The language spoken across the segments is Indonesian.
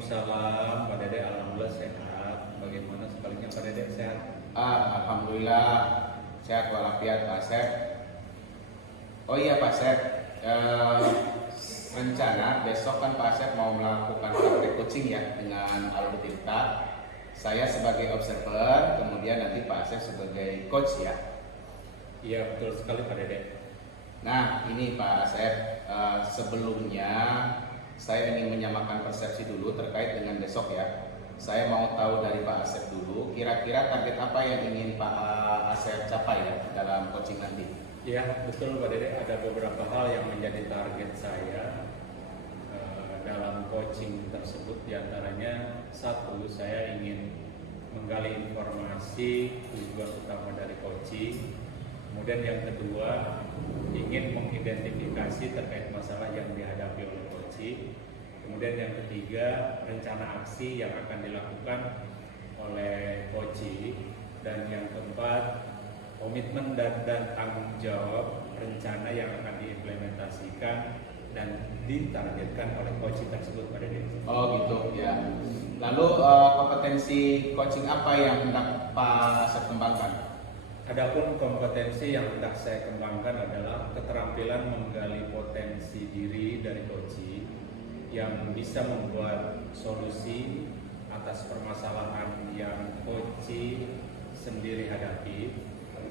Waalaikumsalam, Pak Dede. Alhamdulillah sehat. Bagaimana sebaliknya Pak Dede, sehat? Alhamdulillah sehat walafiat Pak Asep. Oh iya Pak Asep, rencana besok kan Pak Asep mau melakukan praktek coaching ya dengan Alur Tirta. Saya sebagai observer, kemudian nanti Pak Asep sebagai coach ya. Iya betul sekali Pak Dede. Nah ini Pak Asep, sebelumnya saya ingin menyamakan persepsi dulu terkait dengan besok ya. Saya mau tahu dari Pak Asep dulu, kira-kira target apa yang ingin Pak Asep capai ya dalam coaching nanti? Ya betul Pak Dede, ada beberapa hal yang menjadi target saya dalam coaching tersebut. Di antaranya satu, saya ingin menggali informasi tujuan utama dari coaching. Kemudian yang kedua, ingin mengidentifikasi terkait masalah yang dihadapi oleh coaching. Kemudian yang ketiga, rencana aksi yang akan dilakukan oleh coaching. Dan yang keempat, komitmen dan tanggung jawab rencana yang akan diimplementasikan dan ditargetkan oleh coaching tersebut pada diri. Oh gitu ya. Lalu kompetensi coaching apa yang hendak Pak Asep kembangkan? Adapun kompetensi yang hendak saya kembangkan adalah keterampilan menggali potensi diri dari coaching yang bisa membuat solusi atas permasalahan yang coaching sendiri hadapi.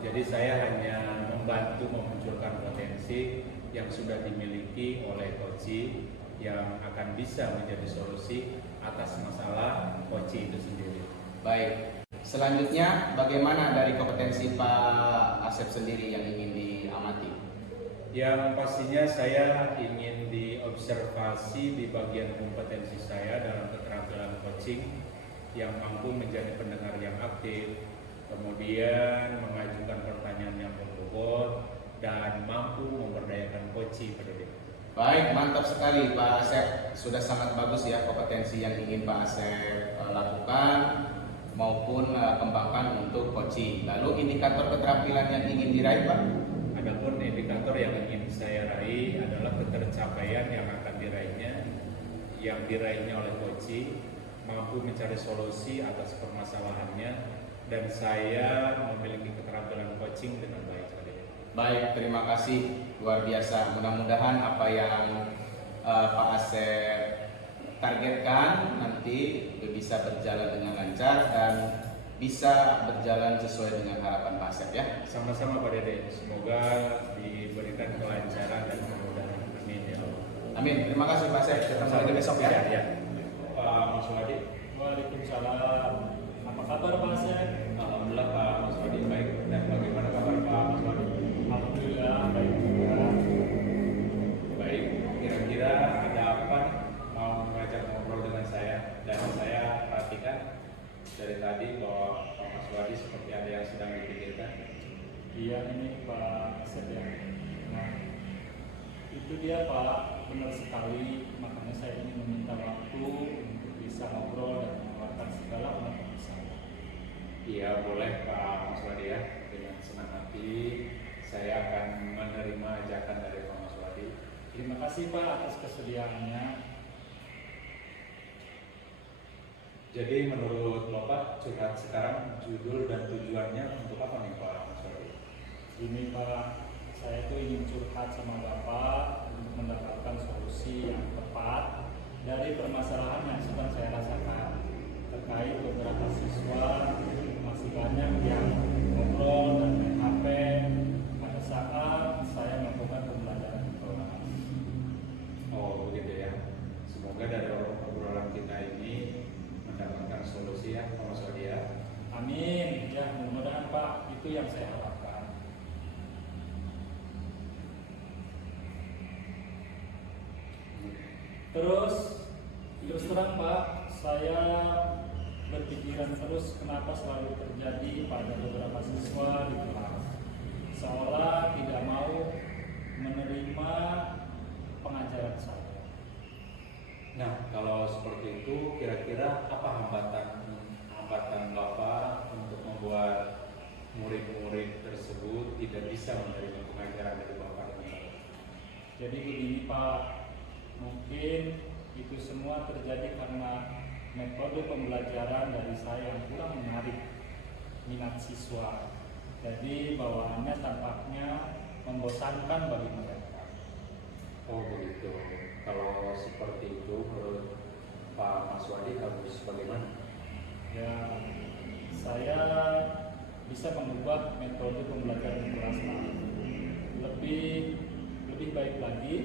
Jadi saya hanya membantu memunculkan potensi yang sudah dimiliki oleh coaching yang akan bisa menjadi solusi atas masalah coaching itu sendiri. Baik. Selanjutnya, bagaimana dari kompetensi Pak Asep sendiri yang ingin diamati? Yang pastinya saya ingin diobservasi di bagian kompetensi saya dalam keterampilan coaching yang mampu menjadi pendengar yang aktif, kemudian mengajukan pertanyaan yang berbobot, dan mampu memberdayakan coaching pada diri. Baik, mantap sekali Pak Asep. Sudah sangat bagus ya kompetensi yang ingin Pak Asep lakukan maupun kembangkan untuk coaching. Lalu indikator keterampilan yang ingin diraih Pak? Adapun indikator yang ingin saya raih adalah ketercapaian yang akan diraihnya oleh coaching, mampu mencari solusi atas permasalahannya, dan saya memiliki keterampilan coaching dengan baik. Baik, terima kasih, luar biasa. Mudah-mudahan apa yang Pak Asep targetkan nanti bisa berjalan dengan lancar dan bisa berjalan sesuai dengan harapan Pak Asep ya. Sama-sama Pak Dede, semoga diberikan kelancaran dan kemudahan. Amin ya Allah. Amin. Terima kasih Pak Asep. Ketemu lagi besok ya. Ya. Mas Wadi. Waalaikumsalam. Apa kabar Pak Asep? Alhamdulillah Pak Mas Wadi baik. Dan bagaimana kabar Pak Mas Wadi? Alhamdulillah baik juga. Baik. Kira-kira ada apa mau mengajak ngobrol dengan saya? Dan saya perhatikan dari tadi bahwa Pak Mas Wadi seperti ada yang sedang dipikirkan. Iya ini Pak Asep ya. Nah, itu dia Pak, benar sekali. Makanya saya ingin meminta waktu untuk bisa ngobrol dan mengeluarkan segala pengetahuan saya. Iya boleh Pak Mas Wadi ya. Dengan senang hati saya akan menerima ajakan dari Pak Mas Wadi. Terima kasih Pak atas kesediaannya. Jadi menurut Bapak curhat sekarang judul dan tujuannya untuk apa nih Pak Mas Wadi? Ini Pak, saya tuh ingin curhat sama Bapak untuk mendapatkan solusi yang tepat dari permasalahan yang sedang saya rasakan terkait beberapa siswa masih banyak yang ngobrol dan main HP pada saat saya melakukan pembelajaran di kelas. Oh begitu ya. Semoga dari obrolan kita ini mendapatkan solusi ya Pak Mas Wadi ya. Amin. Ya mudah-mudahan Pak, itu yang saya harapkan. Terus terang Pak, saya berpikiran terus kenapa selalu terjadi pada beberapa siswa di kelas seolah tidak mau menerima pengajaran saya. Nah kalau seperti itu kira-kira apa hambatan Bapak untuk membuat murid-murid tersebut tidak bisa menerima pengajaran dari Bapak dengan baik? Jadi begini Pak, mungkin itu semua terjadi karena metode pembelajaran dari saya yang kurang menarik minat siswa. Jadi bawaannya tampaknya membosankan bagi mereka. Oh begitu. Kalau seperti itu menurut Pak Mas Wadi harus bagaimana? Ya, saya bisa mengubah metode pembelajaran di kelas Pak. Lebih baik lagi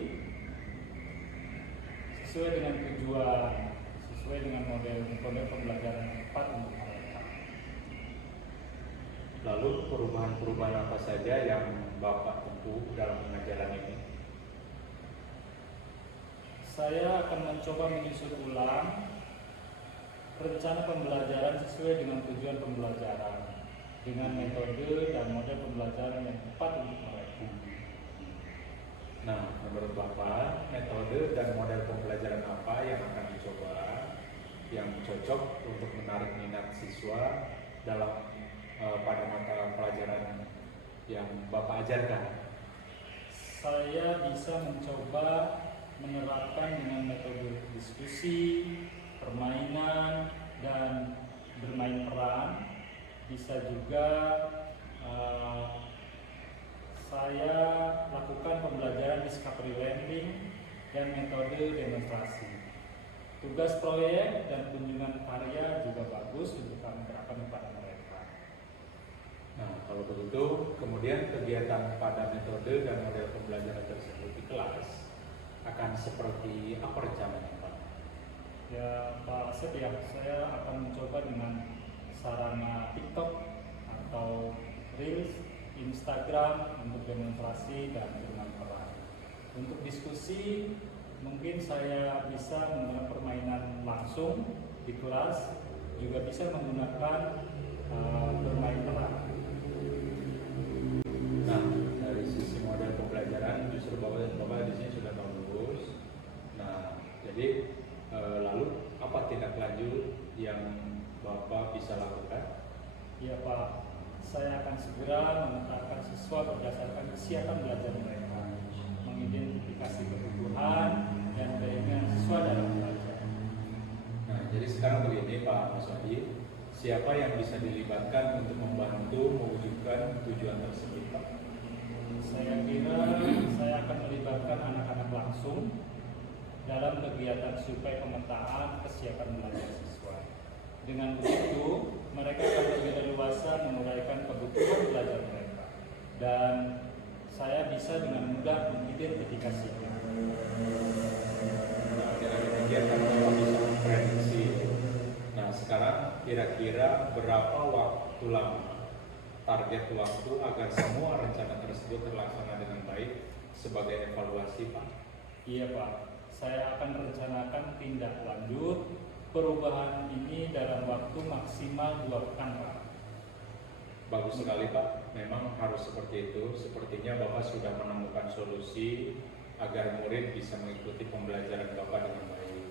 sesuai dengan tujuan, sesuai dengan model pembelajaran yang tepat untuk mereka. Lalu perubahan-perubahan apa saja yang Bapak tempuh dalam pengajaran ini? Saya akan mencoba menyusun ulang rencana pembelajaran sesuai dengan tujuan pembelajaran, dengan metode dan model pembelajaran yang tepat untuk mereka. Nah, menurut Bapak, metode dan model pembelajaran apa yang akan dicoba yang cocok untuk menarik minat siswa dalam pada mata pelajaran yang Bapak ajarkan? Saya bisa mencoba menerapkan dengan metode diskusi, permainan, dan bermain peran. Bisa juga saya lakukan pembelajaran discovery learning dan metode demonstrasi. Tugas proyek dan kunjungan karya juga bagus untuk kami terapkan kepada mereka. Nah, kalau begitu, kemudian kegiatan pada metode dan model pembelajaran tersebut di kelas akan seperti apa rencananya, Pak? Ya Pak Asep, ya, saya akan mencoba dengan sarana TikTok atau Reels, Instagram untuk demonstrasi dan bermain peran. Untuk diskusi, mungkin saya bisa menggunakan permainan langsung di kelas, juga bisa menggunakan bermain peran. Nah, dari sisi model pembelajaran justru Bapak di sini sudah bagus. Nah, jadi lalu apa tindak lanjut yang Bapak bisa lakukan? Ya Pak, saya akan segera menetapkan siswa berdasarkan kesiapan belajar mereka, mengidentifikasi kebutuhan dan keinginan siswa dalam belajar. Nah, jadi sekarang begini Pak Mas Wadi, siapa yang bisa dilibatkan untuk membantu mewujudkan tujuan tersebut, Pak? Saya kira saya akan melibatkan anak-anak langsung dalam kegiatan survei pemetaan kesiapan belajar siswa. Dengan begitu, mereka akan lebih leluasa menguraikan kebutuhan belajar mereka, dan saya bisa dengan mudah mengidentifikasinya. Nah, dengan demikian kan Bapak bisa memprediksi. Nah, sekarang kira-kira berapa waktu lama target waktu agar semua rencana tersebut terlaksana dengan baik sebagai evaluasi, Pak? Iya Pak, saya akan merencanakan tindak lanjut perubahan ini dalam waktu maksimal 2 pekan, Pak. Bagus sekali, Pak. Memang harus seperti itu. Sepertinya Bapak sudah menemukan solusi agar murid bisa mengikuti pembelajaran Bapak dengan baik.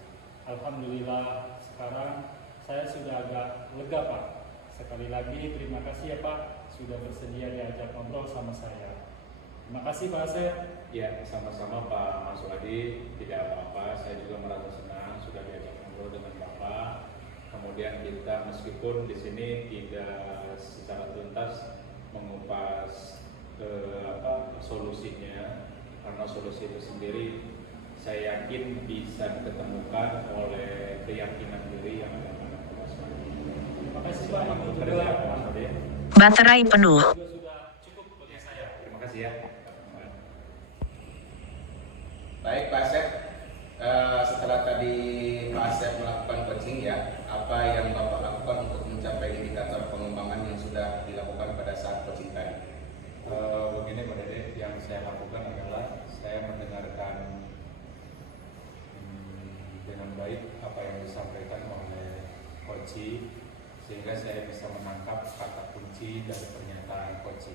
Alhamdulillah, sekarang saya sudah agak lega, Pak. Sekali lagi terima kasih ya Pak, sudah bersedia diajak ngobrol sama saya. Terima kasih Pak Asep. Ya, sama-sama Pak Mas Wadi. Tidak apa-apa, saya juga merasa senang sudah diajak ngobrol dengan Bapak. Kemudian kita meskipun di sini tidak secara tuntas mengupas solusinya, karena solusi itu sendiri saya yakin bisa diketemukan oleh keyakinan diri yang ada pada Mas Wadi. Terima kasih Pak. Itu Terima juga kasih, Mas Wadi. Baterai penuh. juga sudah cukup bagi saya. Terima kasih ya. Baik Pak Asep, setelah tadi Pak Asep melakukan coaching ya, apa yang Bapak lakukan untuk mencapai indikator pengembangan yang sudah dilakukan pada saat coaching tadi? Begini Pak Dede, yang saya lakukan adalah saya mendengarkan dengan baik apa yang disampaikan oleh coach, sehingga saya bisa menangkap kata kunci dari pernyataan coach.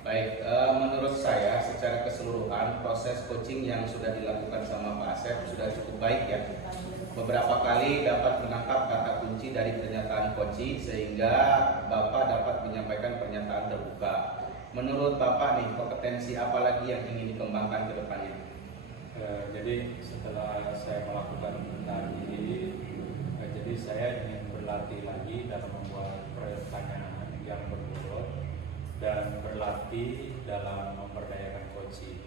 Baik, menurut saya secara keseluruhan proses coaching yang sudah dilakukan sama Pak Asep sudah cukup baik ya. Beberapa kali dapat menangkap kata kunci dari pernyataan coach sehingga Bapak dapat menyampaikan pernyataan terbuka. Menurut Bapak nih, kompetensi apa lagi yang ingin dikembangkan ke depannya? Jadi setelah saya melakukan tadi, jadi Jadi saya ingin berlatih lagi dalam membuat pertanyaan yang berbobot dan berlatih dalam memberdayakan coaching.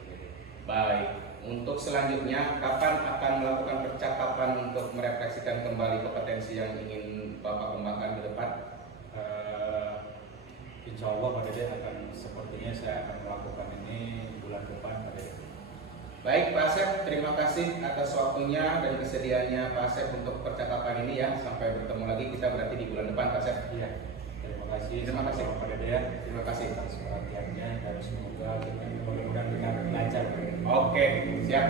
Baik, untuk selanjutnya kapan akan melakukan percakapan untuk merefleksikan kembali kompetensi yang ingin Bapak kembangkan ke depan? Insya Allah Pak Dede sepertinya saya akan melakukan ini bulan depan Pak Dede. Baik Pak Asep, terima kasih atas waktunya dan kesediaannya Pak Asep untuk percakapan ini ya. Sampai bertemu lagi kita berarti di bulan depan Pak Asep. Iya, terima kasih. Terima kasih Pak Dede ya. Terima kasih. Atas perhatiannya dan semoga kita mudah-mudahan kita lancar. Oke, siap.